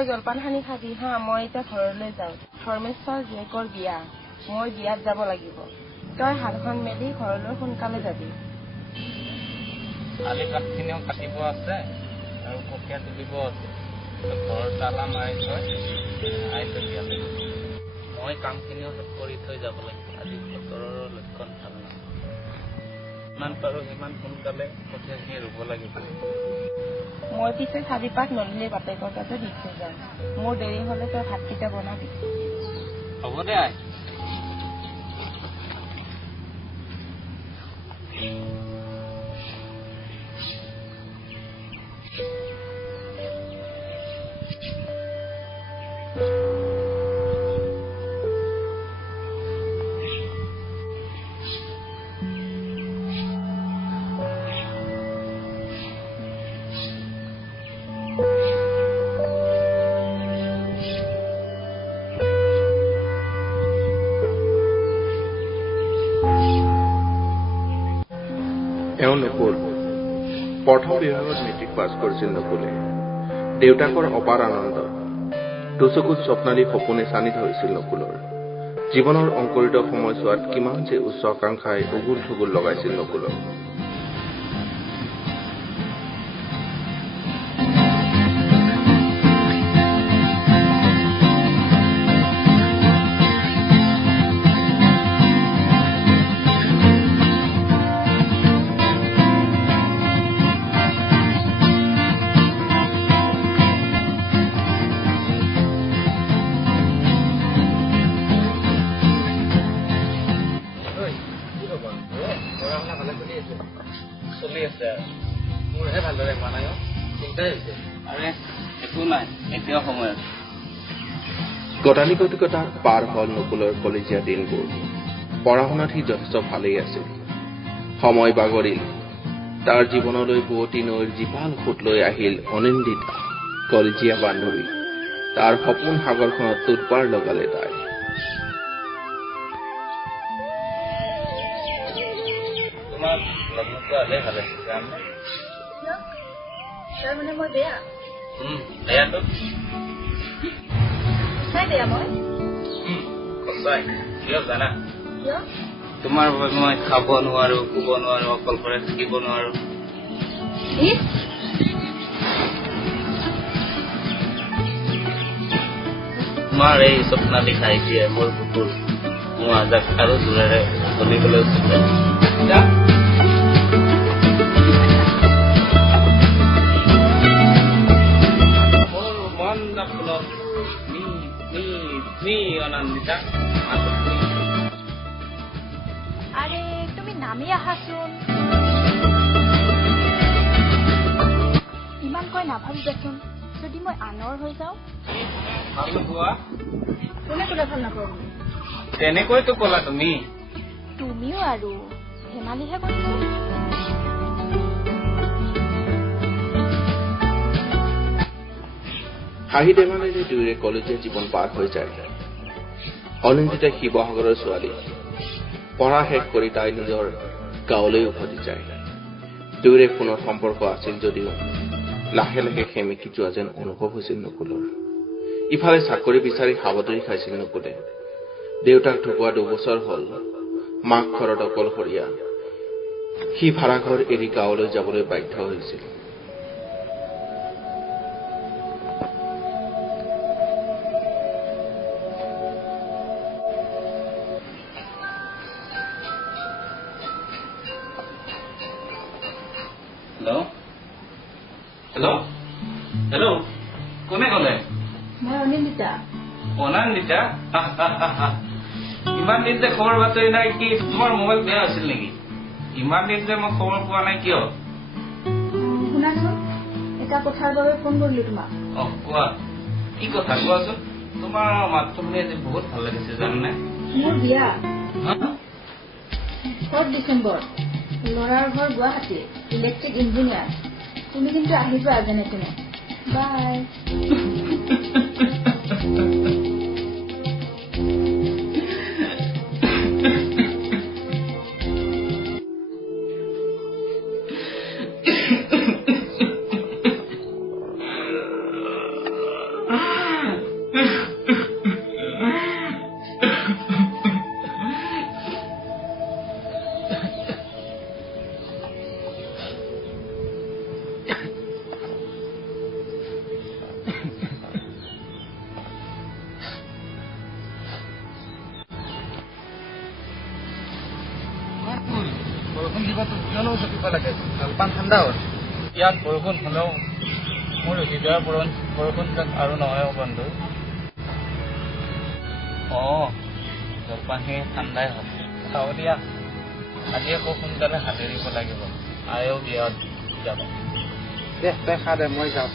তই জলপান খানি খাবি হা মই এতিয়া ঘৰলৈ যাওঁ ধৰ্মেশ্বৰ জীয়েকৰ বিয়া মই বিয়াত যাব লাগিব তই হালখন মেলি ঘৰলৈ সোনকালে যাবি আলি কাঠখিনিও কাটিব আছে আৰু কঠীয়া তুলিব আছে ঘৰ তালা মাৰি থৈ আইতো বিয়ালৈ মই কামখিনিও শেষ কৰি থৈ যাব লাগিব আজি বতৰৰ লক্ষণ ভাল নাই ইমান পাৰোঁ সিমান সোনকালে কঠীয়াখিনি ৰুব লাগিব মই পিছে চাৰি পাক নলিলে বাপেকৰ তাতে দি থৈ যাম মোৰ দেৰি হলে তই ভাতকেইটা বনাবি হ'ব দে আই নকুল প্ৰথম বিভাগত মেট্ৰিক পাছ কৰিছিল নকুলে দেউতাকৰ অপাৰ আনন্দ দুচকুত স্বপ্নালী সপোনে চানি ধৰিছিল নকুলৰ জীৱনৰ অংকুৰিত সময়ছোৱাত কিমান যে উচ্চ আকাংক্ষাই উগুল থুগুল লগাইছিল নকুলক চলি আছে মোৰহে ভালদৰে হোৱা নাই চিন্তাই হৈছে আৰে একো নাই এতিয়াও সময় আছে গতানুগতিকতা পাৰ হল নকুলৰ কলেজীয়া দিনবোৰ পঢ়া শুনাত সি যথেষ্ট ভালেই আছিল সময় বাগৰিল তাৰ জীৱনলৈ বুৱতী নৈৰ জীপাল সোঁত লৈ আহিল অনিন্দিতা কলেজীয়া বান্ধৱী তাৰ সপোন সাগৰখনত তোৰপাৰ লগালে তাই ভালে ভালে যাম মানে মই বেয়া বেয়াটো বেয়া মই সঁচাই কিয় জানা তোমাৰ বাবে মই খাব নোৱাৰো শুব নোৱাৰো অকলশৰে থাকিব নোৱাৰো তোমাৰ এই স্বপ্নালী খাই দিয়ে মোৰ কুকুৰ মোৰ আজাক আৰু জোৰেৰে চলিবলৈ আৰে তুমি নামি আহাচোন ইমান কয় নাভাবিবাচোন যদি মই আনৰ হৈ যাওঁ কোনে কোনে ভাল নাপাব তেনেকৈতো ক'লা তুমি তুমিও আৰু ধেমালিহে কৰিছা হাঁহি ধেমালিৰে দুয়োৰে কলেজীয়া জীৱন পাৰ হৈ যায় অনিন্দিতা শিৱসাগৰৰ ছোৱালী পঢ়া শেষ কৰি তাই নিজৰ গাঁৱলৈ উভতি যায় দুয়োৰে ফোনৰ সম্পৰ্ক আছিল যদিও লাহে লাহে সেমেকি যোৱা যেন অনুভৱ হৈছিল নকুলৰ ইফালে চাকৰি বিচাৰি হাবাতৰি খাইছিল নকুলে দেউতাক ঢুকুৱা 2 বছৰ হল মাক ঘৰত অকলশৰীয়া সি ভাড়াঘৰ এৰি গাঁৱলৈ যাবলৈ বাধ্য হৈছিল হেল্ল' হেল্ল' কোনে ক'লে মই অনিন্দিতা অনান্দিতা ইমান দিন যে খবৰ বাতৰি নাই কি তোমাৰ মোবাইল বেয়া আছিল নেকি ইমান দিন যে মই খবৰ পোৱা নাই কিয় শুনা নহয় এটা কথাৰ বাবে ফোন কৰিলো তোমাক কোৱা কি কথা কোৱাচোন তোমাৰ মাতটো শুনি আজি বহুত ভাল লাগিছে জানানে মোৰ বিয়া 4 ডিচেম্বৰ ল'ৰাৰ ঘৰ গুৱাহাটী ইলেক্ট্ৰিক ইঞ্জিনিয়াৰ তুমি কিন্তু আহিবা যেনে তেনে বাই ইমানো উচকিব লাগে জলপান ঠাণ্ডা হ'ল ইয়াত বৰষুণ হ'লেও মোৰ হৃদয়ৰ বৰষুণ যেন আৰু নহয় বন্ধু জলপানখিনি ঠাণ্ডাই হ'ল চাওঁ দিয়া আজি আকৌ সোনকালে হাতেৰিব লাগিব আয়েও বিয়াত যাব দে তই খা দে মই যাওঁ